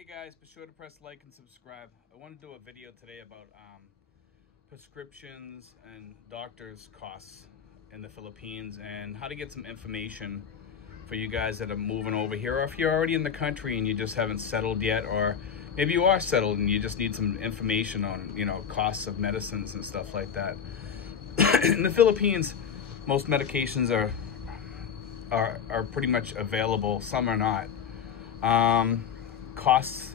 Hey guys, be sure to press like and subscribe. I want to do a video today about prescriptions and doctors' costs in the Philippines and how to get some information for you guys that are moving over here, or if you're already in the country and you just haven't settled yet, or maybe you are settled and you just need some information on, costs of medicines and stuff like that. In the Philippines, most medications are pretty much available. Some are not. Costs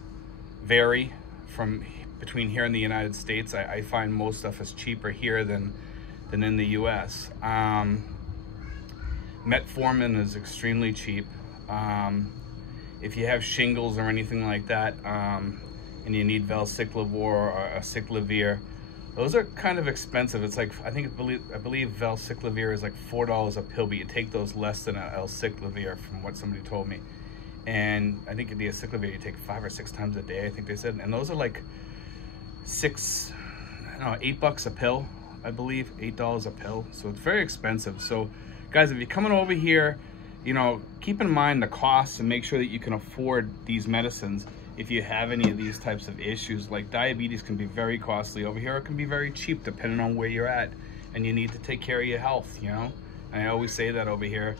vary from between here and the United States. I find most stuff is cheaper here than in the US. Metformin is extremely cheap. If you have shingles or anything like that, and you need Valciclovir or Aciclovir, those are kind of expensive. It's like, I believe Valciclovir is like $4 a pill, but you take those less than Aciclovir, from what somebody told me. And I think the Aciclovir you take 5 or 6 times a day, I think they said. And those are like $8 a pill, I believe, $8 a pill. So it's very expensive. So guys, if you're coming over here, keep in mind the costs and make sure that you can afford these medicines. If you have any of these types of issues, like diabetes can be very costly over here. It can be very cheap depending on where you're at, and you need to take care of your health, And I always say that over here.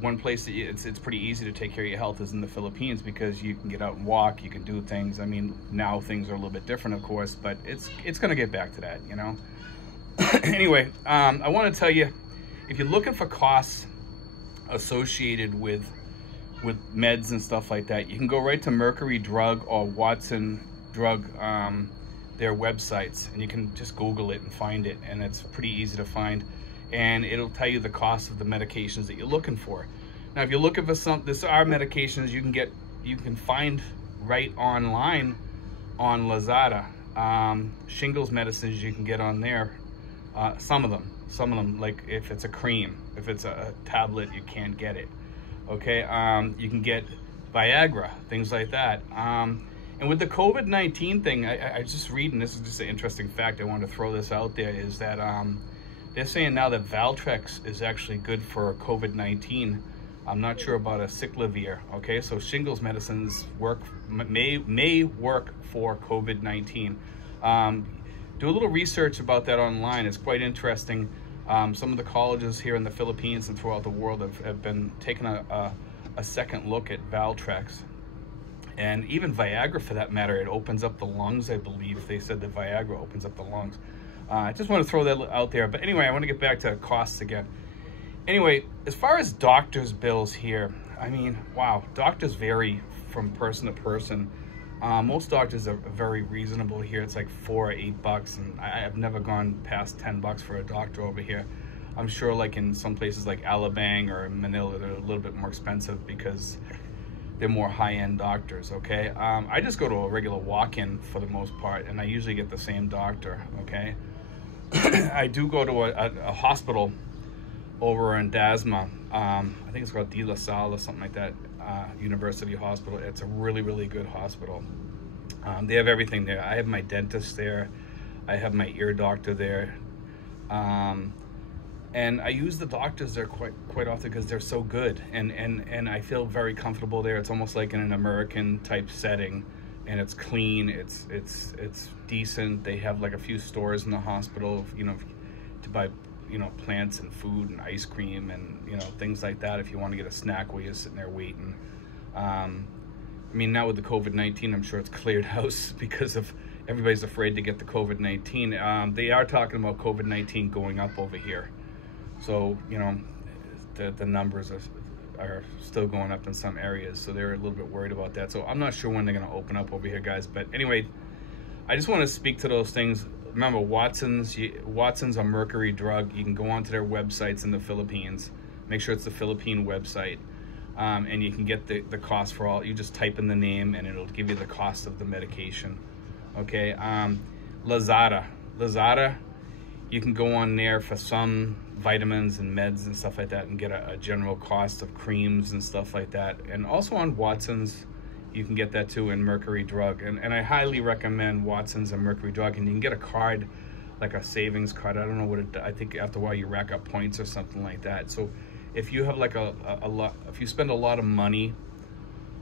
One place that it's pretty easy to take care of your health is in the Philippines, because you can get out and walk, you can do things. I mean, now things are a little bit different, of course, but it's going to get back to that, Anyway, I want to tell you, if you're looking for costs associated with meds and stuff like that, you can go right to Mercury Drug or Watson Drug, their websites, and you can just Google it and find it, and it's pretty easy to find. And it'll tell you the cost of the medications that you're looking for. Now, if you're looking for these are medications you can find right online on Lazada. Shingles medicines you can get on there. Some of them, like if it's a cream, if it's a tablet, you can't get it. Okay, you can get Viagra, things like that. And with the COVID-19 thing, I just reading, this is just an interesting fact, I wanted to throw this out there, is that they're saying now that Valtrex is actually good for COVID-19. I'm not sure about Aciclovir. Okay, so shingles medicines may work for COVID-19. Do a little research about that online. It's quite interesting. Some of the colleges here in the Philippines and throughout the world have been taking a second look at Valtrex. And even Viagra, for that matter, it opens up the lungs, I believe. They said that Viagra opens up the lungs. I just want to throw that out there. But anyway, I want to get back to costs again. Anyway, as far as doctors' bills here, I mean, wow, doctors vary from person to person. Most doctors are very reasonable here. It's like $4 or $8, and I've never gone past $10 for a doctor over here. I'm sure like in some places like Alabang or Manila, they're a little bit more expensive because they're more high-end doctors, okay? I just go to a regular walk-in for the most part, and I usually get the same doctor, okay? I do go to a hospital over in Dasma. I think it's called De La Salle or something like that, University Hospital. It's a really, really good hospital. They have everything there. I have my dentist there. I have my ear doctor there. And I use the doctors there quite often because they're so good. And I feel very comfortable there. It's almost like in an American type setting. And it's clean, it's decent. They have like a few stores in the hospital, to buy, plants and food and ice cream and, things like that if you want to get a snack while you're sitting there waiting. I mean, now with the COVID-19, I'm sure it's cleared house because of everybody's afraid to get the COVID-19. They are talking about COVID-19 going up over here. So, the numbers are still going up in some areas, so they're a little bit worried about that. So I'm not sure when they're going to open up over here, guys. But anyway, I just want to speak to those things. Remember, Watson's or Mercury Drug, you can go onto their websites in the Philippines. Make sure it's the Philippine website, and you can get the cost for all. You just type in the name and it'll give you the cost of the medication. Okay. Lazada, you can go on there for some vitamins and meds and stuff like that and get a general cost of creams and stuff like that. And also on Watson's, you can get that too, in Mercury Drug. And I highly recommend Watson's and Mercury Drug. And you can get a card, like a savings card. I don't know what I think after a while you rack up points or something like that. So if you have like a lot, if you spend a lot of money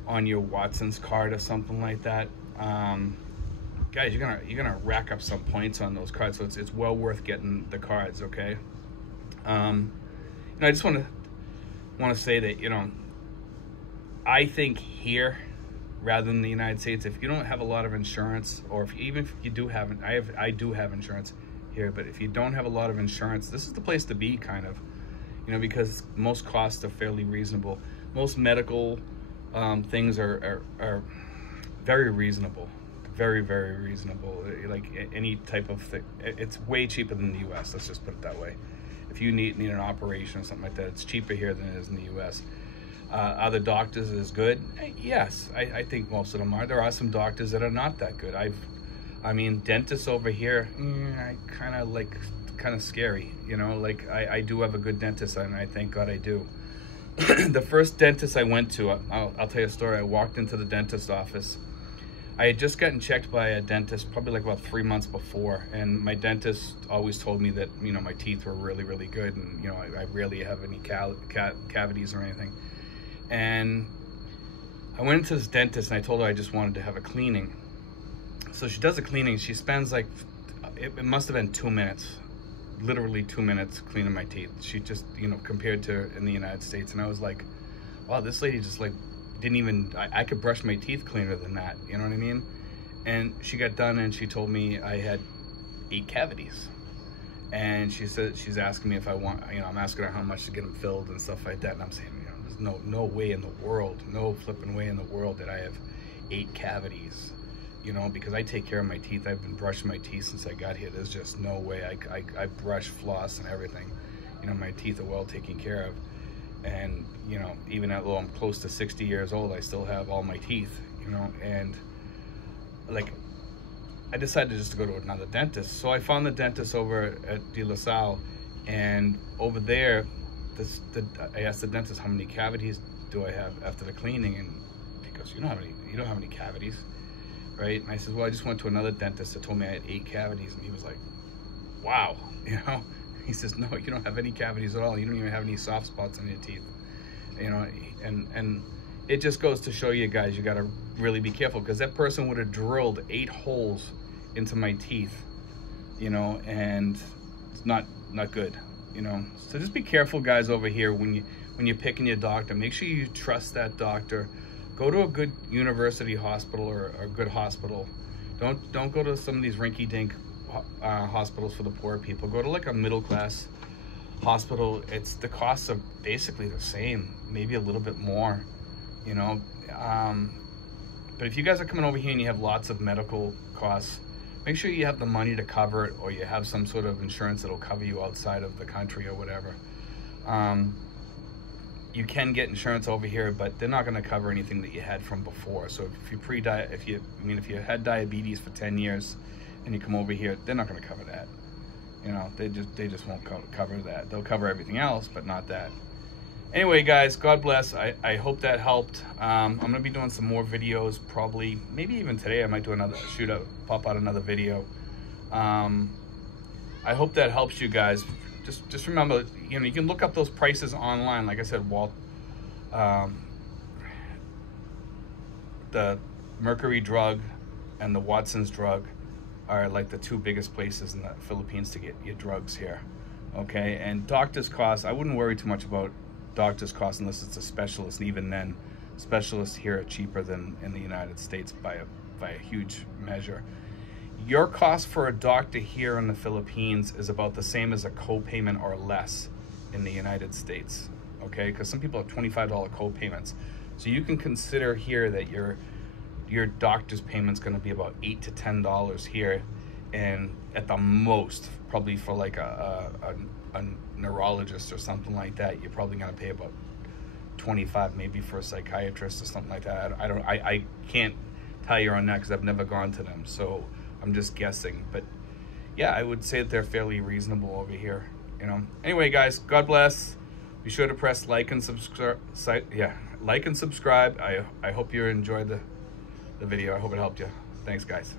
on your Watson's card or something like that, guys, you're gonna rack up some points on those cards. So it's well worth getting the cards. Okay. I just want to say that, you know, I think here, rather than the United States, if you don't have a lot of insurance, or even if you do have, I do have insurance here, but if you don't have a lot of insurance, this is the place to be, kind of, you know, because most costs are fairly reasonable. Most medical things are very reasonable, very reasonable. Like any type of thing, it's way cheaper than the U.S. Let's just put it that way. If you need an operation or something like that, it's cheaper here than it is in the U.S. Are the doctors as good? Yes, I think most of them are. There are some doctors that are not that good. I mean, dentists over here, I kind of scary, you know. Like I do have a good dentist, and I thank God I do. The first dentist I went to, I'll tell you a story. I walked into the dentist office. I had just gotten checked by a dentist probably like about 3 months before, and my dentist always told me that, you know, my teeth were really good, and, you know, I rarely have any cavities or anything. And I went into this dentist and I told her I just wanted to have a cleaning. So she does a cleaning. She spends like, it must have been 2 minutes, literally 2 minutes cleaning my teeth. She just, you know, compared to in the United States. And I was like, wow, this lady just like didn't even, I could brush my teeth cleaner than that, you know what I mean? And she got done and she told me I had 8 cavities. And she said, she's asking me if I want, you know, I'm asking her how much to get them filled and stuff like that. And I'm saying, you know, there's no way in the world, no flipping way in the world that I have 8 cavities, you know, because I take care of my teeth. I've been brushing my teeth since I got here. There's just no way. I brush, floss, and everything. You know, my teeth are well taken care of. And, you know, even though I'm close to 60 years old, I still have all my teeth, you know. And like, I decided just to go to another dentist. So I found the dentist over at De La Salle, and over there, I asked the dentist, how many cavities do I have after the cleaning? And he goes, you don't have any cavities, right? And I said, well, I just went to another dentist that told me I had 8 cavities. And he was like, wow, you know. He says, no, you don't have any cavities at all. You don't even have any soft spots on your teeth, you know. And it just goes to show you guys, you got to really be careful, because that person would have drilled 8 holes into my teeth, you know, and it's not good, you know. So just be careful, guys, over here when you're picking your doctor. Make sure you trust that doctor. Go to a good university hospital or a good hospital. Don't go to some of these rinky-dink hospitals for the poor people. Go to like a middle-class hospital. It's the costs are basically the same, maybe a little bit more, you know. But if you guys are coming over here and you have lots of medical costs, make sure you have the money to cover it, or you have some sort of insurance that'll cover you outside of the country or whatever. You can get insurance over here, but they're not going to cover anything that you had from before. So if you had diabetes for 10 years and you come over here, they're not going to cover that. You know, they just won't cover that. They'll cover everything else, but not that. Anyway, guys, God bless. I hope that helped. I'm going to be doing some more videos, probably, maybe even today. I might do pop out another video. I hope that helps you guys. Just remember, you know, you can look up those prices online. Like I said, the Mercury Drug and the Watson's Drug are like the 2 biggest places in the Philippines to get your drugs here. Okay, and doctor's costs, I wouldn't worry too much about doctor's costs unless it's a specialist, and even then, specialists here are cheaper than in the United States by a huge measure. Your cost for a doctor here in the Philippines is about the same as a co-payment or less in the United States, okay? Because some people have $25 co-payments. So you can consider here that your doctor's payment's gonna be about $8 to $10 here, and at the most, probably for like a neurologist or something like that, you're probably gonna pay about $25, maybe for a psychiatrist or something like that. I can't tell you on that because I've never gone to them, so I'm just guessing. But yeah, I would say that they're fairly reasonable over here, you know. Anyway, guys, God bless. Be sure to press like and subscribe. Like and subscribe. I hope you enjoyed the video. I hope it helped you. Thanks, guys.